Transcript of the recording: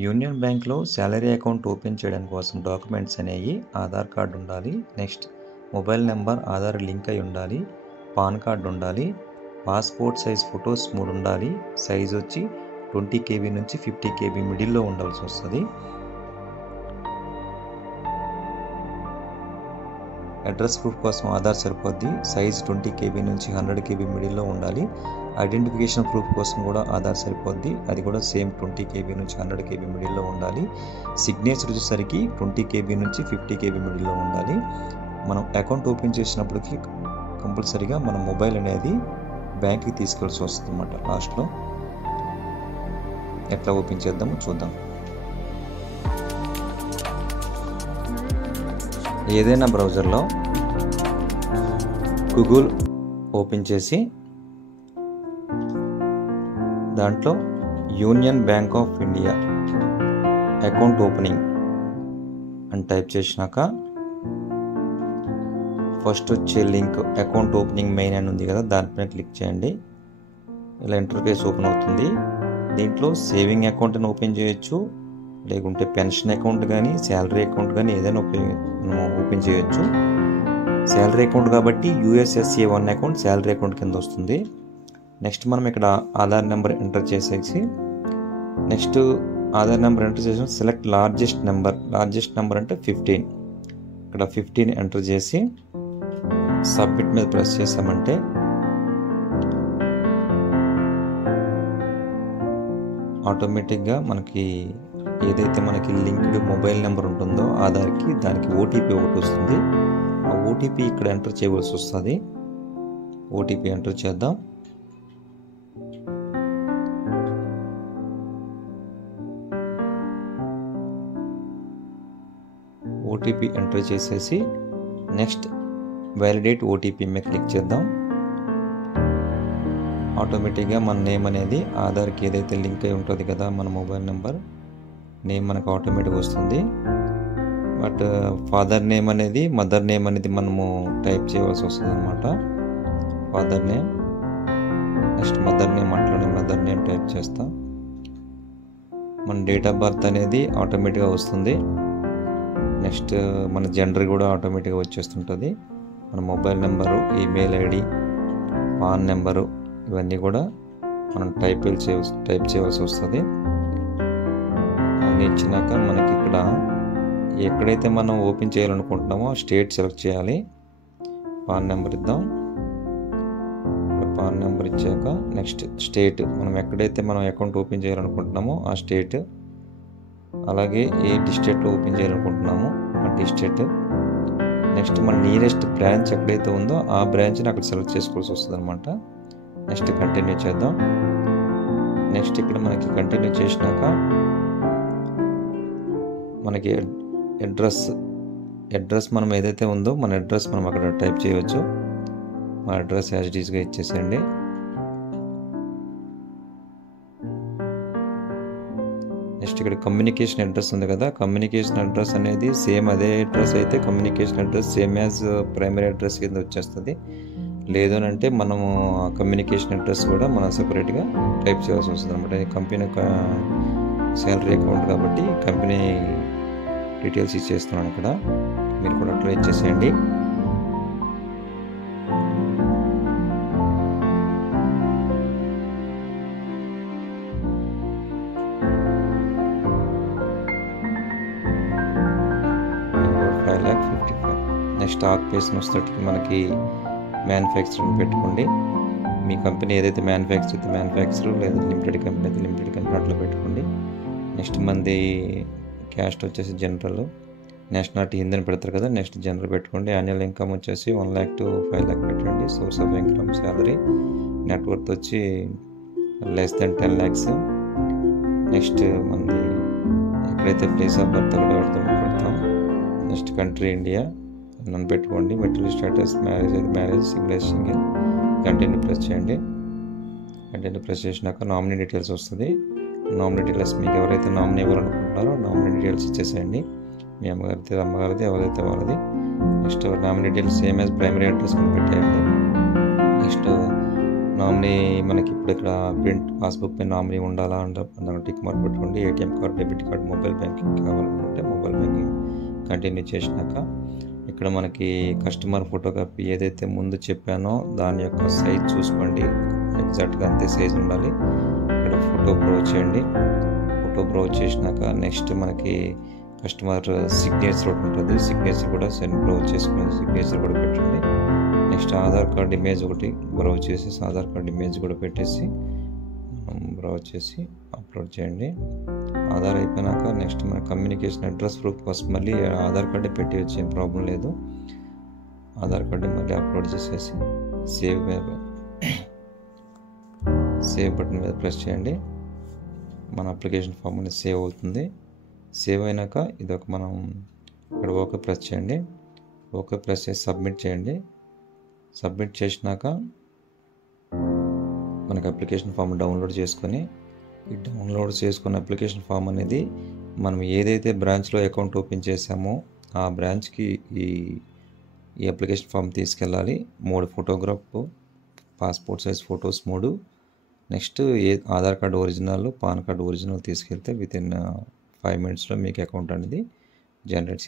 Union బ్యాంక్లో salary account open చేయడం కోసం డాక్యుమెంట్స్ అనేవి ఆధార్ కార్డు ఉండాలి, next mobile number Aadhaar link అయి ఉండాలి, పాన్ కార్డు ఉండాలి, పాస్పోర్ట్ సైజ్ ఫొటోస్ 3 ఉండాలి, సైజ్ వచ్చి 20 KB నుంచి 50 KB మిడిల్లో ఉండాల్సి వస్తుంది. అడ్రస్ ప్రూఫ్ కోసం ఆధార్ సరిపోద్ది, సైజ్ 20 KB నుంచి 100 KB మిడిల్లో ఉండాలి. ఐడెంటిఫికేషన్ ప్రూఫ్ కోసం కూడా ఆధార్ సరిపోద్ది, అది కూడా సేమ్ 20 KB నుంచి 100 KB మిడిల్లో ఉండాలి. సిగ్నేచర్ వచ్చేసరికి 20 KB నుంచి 50 KB మిడిల్లో ఉండాలి. మనం అకౌంట్ ఓపెన్ చేసినప్పటికీ కంపల్సరీగా మన మొబైల్ అనేది బ్యాంక్కి తీసుకెళ్ళాల్సి వస్తుంది అన్నమాట. లాస్ట్లో ఎట్లా ఓపెన్ చేద్దామో చూద్దాం. ఏదైనా బ్రౌజర్లో గూగుల్ ఓపెన్ చేసి దాంట్లో union bank of India account opening అని టైప్ చేసినాక ఫస్ట్ వచ్చే లింక్ అకౌంట్ ఓపెనింగ్ మెయిన్ అని ఉంది కదా, దానిపైన క్లిక్ చేయండి. ఇలా ఇంటర్ఫేస్ ఓపెన్ అవుతుంది. దీంట్లో సేవింగ్ అకౌంట్ అని ఓపెన్ చేయొచ్చు, లేకుంటే పెన్షన్ అకౌంట్ కానీ శాలరీ అకౌంట్ కానీ ఏదైనా ఓపెన్ చేయొచ్చు. శాలరీ అకౌంట్ కాబట్టి USSA1 అకౌంట్ శాలరీ అకౌంట్ కింద వస్తుంది. నెక్స్ట్ మనం ఇక్కడ ఆధార్ నెంబర్ ఎంటర్ చేసేసి నెక్స్ట్ ఆధార్ నెంబర్ ఎంటర్ చేసి సెలెక్ట్ లార్జెస్ట్ నెంబర్ అంటే 15, ఇక్కడ 15 ఎంటర్ చేసి సబ్మిట్ మీద ప్రెస్ చేసామంటే ఆటోమేటిక్గా మనకి ఏదైతే మనకి లింక్డ్ మొబైల్ నెంబర్ ఉంటుందో ఆధార్కి, దానికి OTP ఒకటి వస్తుంది. ఆ OTP ఇక్కడ ఎంటర్ చేయవలసి వస్తుంది. OTP ఎంటర్ చేద్దాం. OTP ఎంటర్ చేసేసి నెక్స్ట్ వ్యాలిడేట్ OTP మీద క్లిక్ చేద్దాం. ఆటోమేటిక్గా మన నేమ్ అనేది ఆధార్కి ఏదైతే లింక్ అయి ఉంటుంది కదా మన మొబైల్ నెంబర్ నేమ్ మనకు ఆటోమేటిక్గా వస్తుంది. బట్ ఫాదర్ నేమ్ అనేది మదర్ నేమ్ అనేది మనము టైప్ చేయవలసి వస్తుంది అనమాట. Father name next mother name అట్లనే మదర్ నేమ్ టైప్ చేస్తాం. మన డేట్ ఆఫ్ బర్త్ అనేది ఆటోమేటిక్గా వస్తుంది. నెక్స్ట్ మన జెండర్ కూడా ఆటోమేటిక్గా వచ్చేస్తుంటుంది. మన mobile number, email ID, pan number ఇవన్నీ కూడా మనం టైప్ చేయవలసి వస్తుంది. అన్నీ ఇచ్చినాక మనకి ఇక్కడ ఎక్కడైతే మనం ఓపెన్ చేయాలనుకుంటున్నామో ఆ స్టేట్ సెలెక్ట్ చేయాలి. పాన్ నెంబర్ ఇద్దాం. పాన్ నెంబర్ ఇచ్చాక నెక్స్ట్ స్టేట్, మనం ఎక్కడైతే మనం అకౌంట్ ఓపెన్ చేయాలనుకుంటున్నామో ఆ స్టేట్, అలాగే ఏ డిస్ట్రిక్ట్లో ఓపెన్ చేయాలనుకుంటున్నామో ఆ డిస్ట్రిక్ట్, నెక్స్ట్ మన నియరెస్ట్ బ్రాంచ్ ఎక్కడైతే ఉందో ఆ బ్రాంచ్ని అక్కడ సెలెక్ట్ చేసుకోవాల్సి వస్తుంది అనమాట. నెక్స్ట్ కంటిన్యూ చేద్దాం. నెక్స్ట్ ఇక్కడ మనకి కంటిన్యూ చేసినాక మనకి అడ్రస్ మనం ఏదైతే ఉందో మన అడ్రస్ మనం అక్కడ టైప్ చేయవచ్చు. మా అడ్రస్ యాజ్ ఇట్ ఈస్గా ఇచ్చేసేయండి. నెక్స్ట్ ఇక్కడ కమ్యూనికేషన్ అడ్రస్ ఉంది కదా, కమ్యూనికేషన్ అడ్రస్ అనేది సేమ్ అదే అడ్రస్ అయితే communication address same as primary address కింద వచ్చేస్తుంది. లేదు అని అంటే మనము కమ్యూనికేషన్ అడ్రస్ కూడా మనం సపరేట్గా టైప్ చేయాల్సి వస్తుంది అనమాట. కంపెనీ శాలరీ అకౌంట్ కాబట్టి కంపెనీ డీటెయిల్స్ ఇచ్చేస్తున్నాను ఇక్కడ, మీరు కూడా అట్లా ఇచ్చేసేయండి. నెక్స్ట్ ఆక్యుపేషన్ వస్తేటికి మనకి మ్యానుఫ్యాక్చరింగ్ పెట్టుకోండి. మీ కంపెనీ ఏదైతే మ్యానుఫ్యాక్చర్ లేదా లిమిటెడ్ కంపెనీ అయితే లిమిటెడ్ కంపెనీ అట్లా పెట్టుకోండి. నెక్స్ట్ మంది క్యాస్ట్ వచ్చేసి జనరల్, నేషనాలిటీ హిందీని పెడతారు కదా, నెక్స్ట్ జనరల్ పెట్టుకోండి. యాన్యువల్ ఇన్కమ్ వచ్చేసి 1 lakh to 5 lakh పెట్టండి. Source of income salary, net worth వచ్చి less than 10 lakhs. నెక్స్ట్ మనది ఎక్కడైతే ప్లేస్ ఆఫ్ బర్త్ అక్కడ పెడతాం. నెక్స్ట్ కంట్రీ ఇండియా నన్ను పెట్టుకోండి. మెటీరియల్ స్టేటస్ మ్యారేజ్ అయితే మ్యారేజ్, సింగిల్. కంటిన్యూ ప్రెస్ చేయండి. కంటిన్యూ ప్రెస్ చేసినాక నామినీ డీటెయిల్స్ వస్తుంది. నామినీ డీటెయిల్స్ మీకు ఎవరైతే నామినీ ఇవ్వాలనుకుంటున్నారో నామినీ డీటెయిల్స్ ఇచ్చేసేయండి. మీ అమ్మగారిది ఎవరైతే వాళ్ళది. Next nominee details same as primary address కింద పెట్టేయండి. నెక్స్ట్ నామినీ మనకి ఇప్పుడు ఇక్కడ ప్రింట్ పాస్బుక్ పై నామినీ ఉండాలా అంటే టిక్ మార్క్ పెట్టుకోండి. ATM card, debit card, mobile banking కావాలనుకుంటే మొబైల్ బ్యాంకింగ్ కంటిన్యూ చేసినాక ఇక్కడ మనకి కస్టమర్ ఫోటోకాపీ ఏదైతే ముందు చెప్పానో దాని యొక్క సైజ్ చూసుకోండి. ఎగ్జాక్ట్గా అంతే సైజ్ ఉండాలి. ఇక్కడ ఫోటో బ్రౌజ్ చేయండి. ఫోటో బ్రౌజ్ చేసినాక నెక్స్ట్ మనకి కస్టమర్ సిగ్నేచర్ ఒకటి ఉంటుంది. సిగ్నేచర్ కూడా బ్రౌజ్ చేసుకుని సిగ్నేచర్ కూడా పెట్టండి. నెక్స్ట్ ఆధార్ కార్డ్ ఇమేజ్ ఒకటి బ్రౌజ్ చేసేసి ఆధార్ కార్డ్ ఇమేజ్ కూడా పెట్టేసి బ్రౌజ్ చేసి అప్లోడ్ చేయండి. ఆధార్ అయిపోయినాక నెక్స్ట్ మన కమ్యూనికేషన్ అడ్రస్ ప్రూఫ్ కోసం మళ్ళీ ఆధార్ కార్డే పెట్టి వచ్చే ప్రాబ్లం లేదు. ఆధార్ కార్డు మళ్ళీ అప్లోడ్ చేసేసి సేవ్ బటన్ మీద ప్రెస్ చేయండి. మన అప్లికేషన్ ఫామ్ అనేది సేవ్ అవుతుంది. సేవ్ అయినాక ఇదొక మనం ఇక్కడ ఓకే ప్రెస్ చేయండి. ఓకే ప్రెస్ చేసి సబ్మిట్ చేయండి. సబ్మిట్ చేసినాక మనకి అప్లికేషన్ ఫామ్ డౌన్లోడ్ చేసుకొని ఈ డౌన్లోడ్ చేసుకున్న అప్లికేషన్ ఫామ్ అనేది మనం ఏదైతే బ్రాంచ్లో అకౌంట్ ఓపెన్ చేసామో ఆ బ్రాంచ్కి ఈ అప్లికేషన్ ఫామ్ తీసుకెళ్ళాలి. 3 photograph, passport size photos 3, next Aadhaar card original, pan card original తీసుకెళ్తే వితిన్ 5 minutesలో మీకు అకౌంట్ అనేది జనరేట్